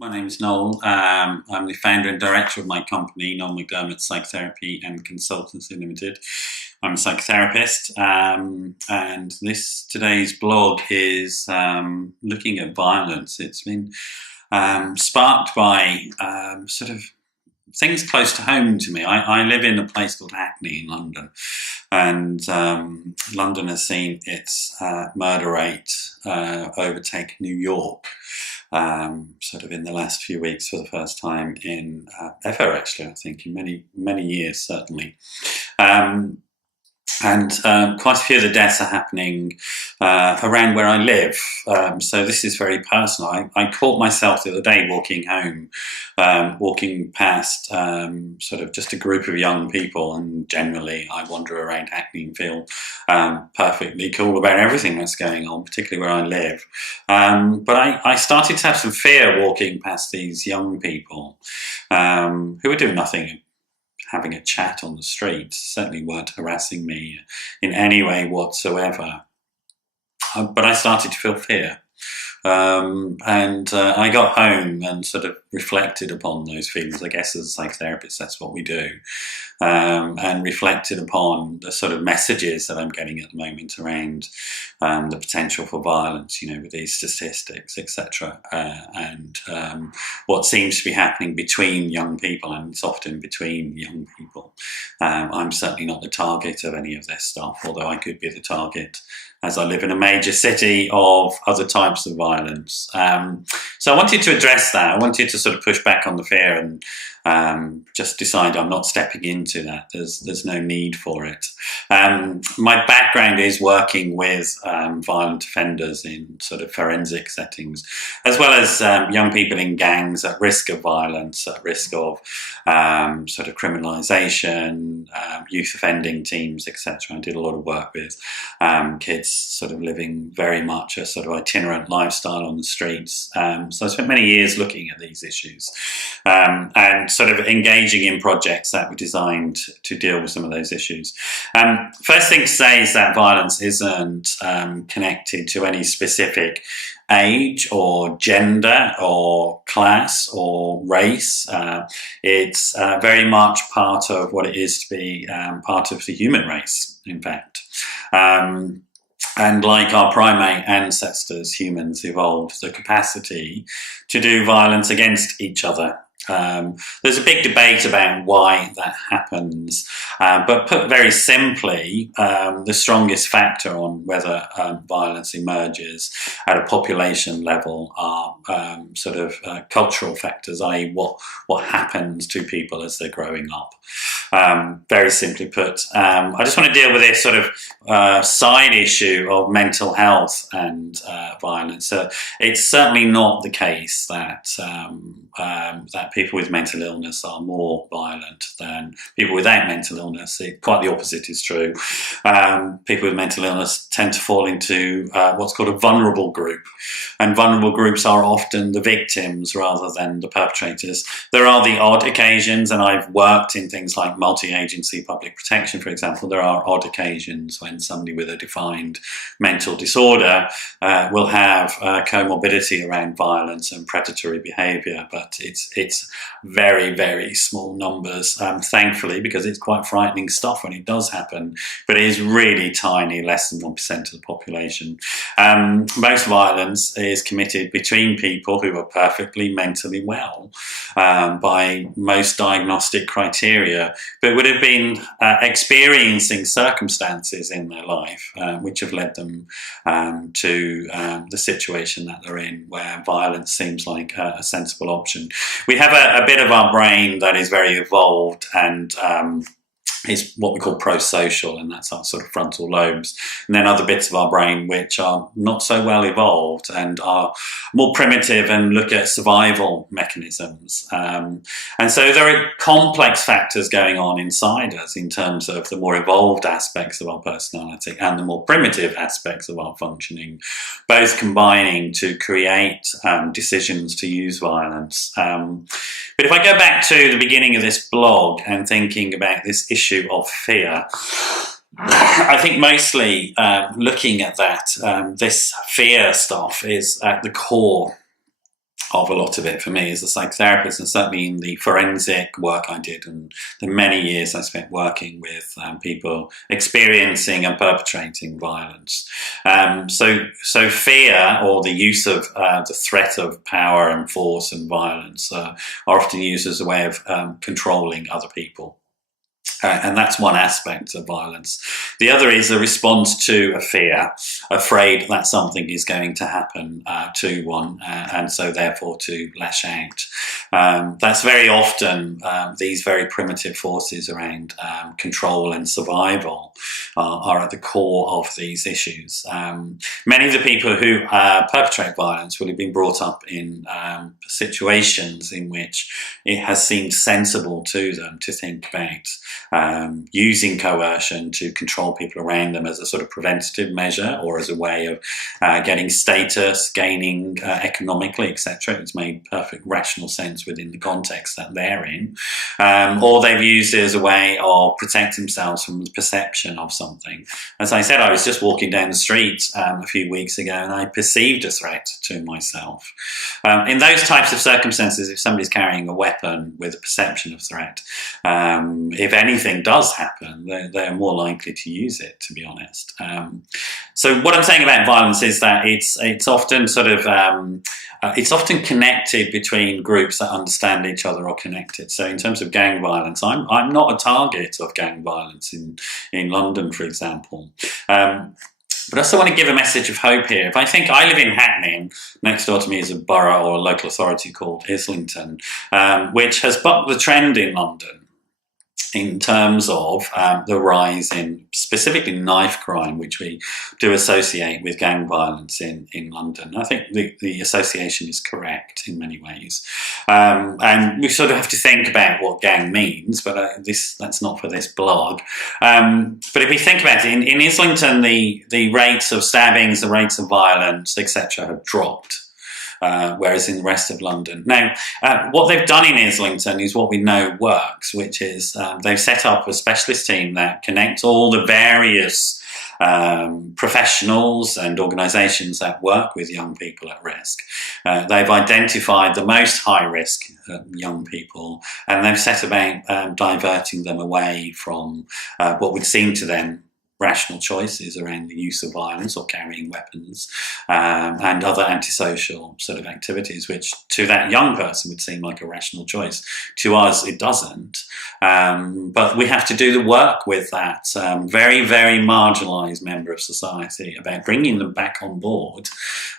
My name's Noel. I'm the founder and director of my company, Noel McDermott Psychotherapy and Consultancy Limited. I'm a psychotherapist, and today's blog is looking at violence. It's been sparked by sort of things close to home to me. I live in a place called Hackney in London, and London has seen its murder rate overtake New York. Sort of in the last few weeks for the first time in ever, actually, I think, in many years, certainly. And quite a few of the deaths are happening around where I live. So this is very personal. I caught myself the other day walking home, walking past sort of just a group of young people, and generally I wander around Hackney and feel perfectly cool about everything that's going on, particularly where I live. But I started to have some fear walking past these young people who were doing nothing, having a chat on the street, certainly weren't harassing me in any way whatsoever. But I started to feel fear. And I got home and sort of reflected upon those feelings. I guess as a psychotherapist, that's what we do. And reflected upon the sort of messages that I'm getting at the moment around the potential for violence, with these statistics, etc. And what seems to be happening between young people, and it's often between young people. I'm certainly not the target of any of this stuff, although I could be the target, as I live in a major city, of other types of violence. So I wanted to address that. I wanted to sort of push back on the fear and just decide I'm not stepping into that. There's no need for it. My background is working with violent offenders in sort of forensic settings, as well as young people in gangs at risk of violence, at risk of sort of criminalisation, youth offending teams, etc. I did a lot of work with kids sort of living very much a sort of itinerant lifestyle on the streets. So I spent many years looking at these issues and sort of engaging in projects that were designed to deal with some of those issues. First thing to say is that violence isn't connected to any specific age or gender or class or race. It's very much part of what it is to be part of the human race, in fact. And like our primate ancestors, humans evolved the capacity to do violence against each other. There's a big debate about why that happens, but put very simply, the strongest factor on whether violence emerges at a population level are sort of cultural factors, i.e. what happens to people as they're growing up. Very simply put, I just want to deal with this sort of side issue of mental health and violence. It's certainly not the case that that people with mental illness are more violent than people without mental illness. Quite the opposite is true. People with mental illness tend to fall into what's called a vulnerable group, and vulnerable groups are often the victims rather than the perpetrators. There are the odd occasions, and I've worked in things like multi-agency public protection, for example. There are odd occasions when somebody with a defined mental disorder will have comorbidity around violence and predatory behaviour, but it's very, very small numbers, thankfully, because it's quite frightening stuff when it does happen, but it is really tiny, less than 1% of the population. Most violence is committed between people who are perfectly mentally well by most diagnostic criteria, but would have been experiencing circumstances in their life which have led them to the situation that they're in, where violence seems like a sensible option. We have a bit of our brain that is very evolved and is what we call pro-social, and that's our sort of frontal lobes. And then other bits of our brain which are not so well evolved and are more primitive and look at survival mechanisms. And so there are complex factors going on inside us in terms of the more evolved aspects of our personality and the more primitive aspects of our functioning, both combining to create decisions to use violence. But if I go back to the beginning of this blog and thinking about this issue of fear, I think mostly looking at that, this fear stuff is at the core of a lot of it for me as a psychotherapist, and certainly in the forensic work I did and the many years I spent working with people experiencing and perpetrating violence. So fear, or the use of the threat of power and force and violence, are often used as a way of controlling other people. And that's one aspect of violence. The other is a response to a fear, afraid that something is going to happen to one, and so therefore to lash out. That's very often these very primitive forces around control and survival are at the core of these issues. Many of the people who perpetrate violence will have been brought up in situations in which it has seemed sensible to them to think about using coercion to control people around them as a sort of preventative measure, or as a way of getting status, gaining economically, etc. It's made perfect rational sense within the context that they're in. Or they've used it as a way of protecting themselves from the perception of something. As I said, I was just walking down the street a few weeks ago and I perceived a threat to myself. In those types of circumstances, if somebody's carrying a weapon with a perception of threat, if anything does happen, they're more likely to use it, to be honest. So what I'm saying about violence is that it's often sort of it's often connected between groups that understand each other or connected. So in terms of gang violence, I'm not a target of gang violence in London, for example. But I also want to give a message of hope here. If I think I live in Hackney, and next door to me is a borough or a local authority called Islington, which has bucked the trend in London in terms of the rise in specifically knife crime, which we do associate with gang violence in London. I think the association is correct in many ways. And we sort of have to think about what gang means, but that's not for this blog. But if we think about it, in Islington, the rates of stabbings, the rates of violence, etc., have dropped. Whereas in the rest of London. Now, what they've done in Islington is what we know works, which is they've set up a specialist team that connects all the various professionals and organisations that work with young people at risk. They've identified the most high-risk young people, and they've set about diverting them away from what would seem to them rational choices around the use of violence or carrying weapons and other antisocial sort of activities, which to that young person would seem like a rational choice. To us, it doesn't. But we have to do the work with that very, very marginalised member of society about bringing them back on board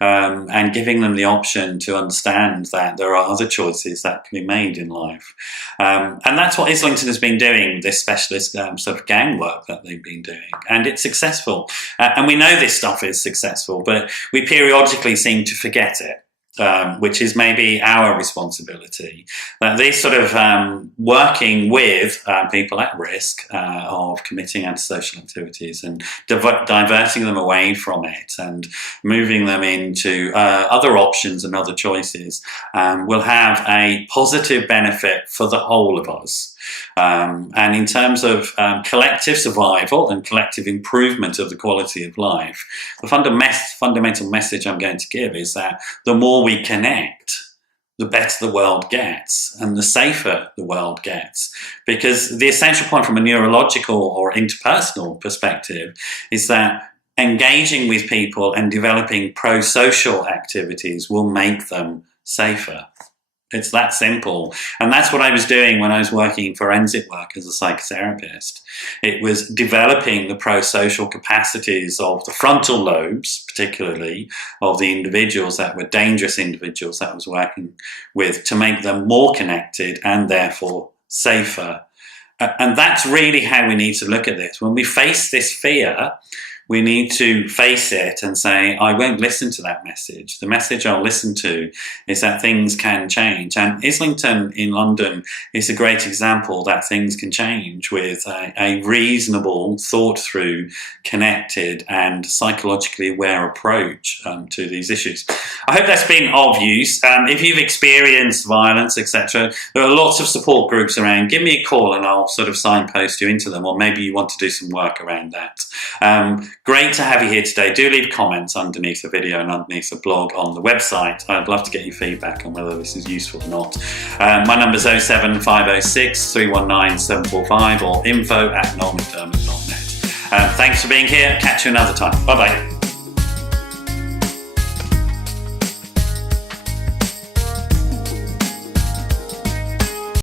and giving them the option to understand that there are other choices that can be made in life. And that's what Islington has been doing, this specialist sort of gang work that they've been doing. And it's successful. And we know this stuff is successful, but we periodically seem to forget it. Which is maybe our responsibility. That these sort of working with people at risk of committing antisocial activities and diverting them away from it and moving them into other options and other choices will have a positive benefit for the whole of us. And in terms of collective survival and collective improvement of the quality of life, the fundamental message I'm going to give is that the more we connect, the better the world gets and the safer the world gets. Because the essential point from a neurological or interpersonal perspective is that engaging with people and developing pro-social activities will make them safer. It's that simple. And that's what I was doing when I was working in forensic work as a psychotherapist. It was developing the pro-social capacities of the frontal lobes, particularly of the individuals that were dangerous individuals that I was working with, to make them more connected and therefore safer. And that's really how we need to look at this. When we face this fear, we need to face it and say, I won't listen to that message. The message I'll listen to is that things can change. And Islington in London is a great example that things can change with a reasonable, thought through, connected and psychologically aware approach to these issues. I hope that's been of use. If you've experienced violence, etc., there are lots of support groups around. Give me a call and I'll sort of signpost you into them, or maybe you want to do some work around that. Great to have you here today. Do leave comments underneath the video and underneath the blog on the website. I'd love to get your feedback on whether this is useful or not. My number's 07506 319 745 or info@noelmcdermott.net. Thanks for being here. Catch you another time. Bye-bye.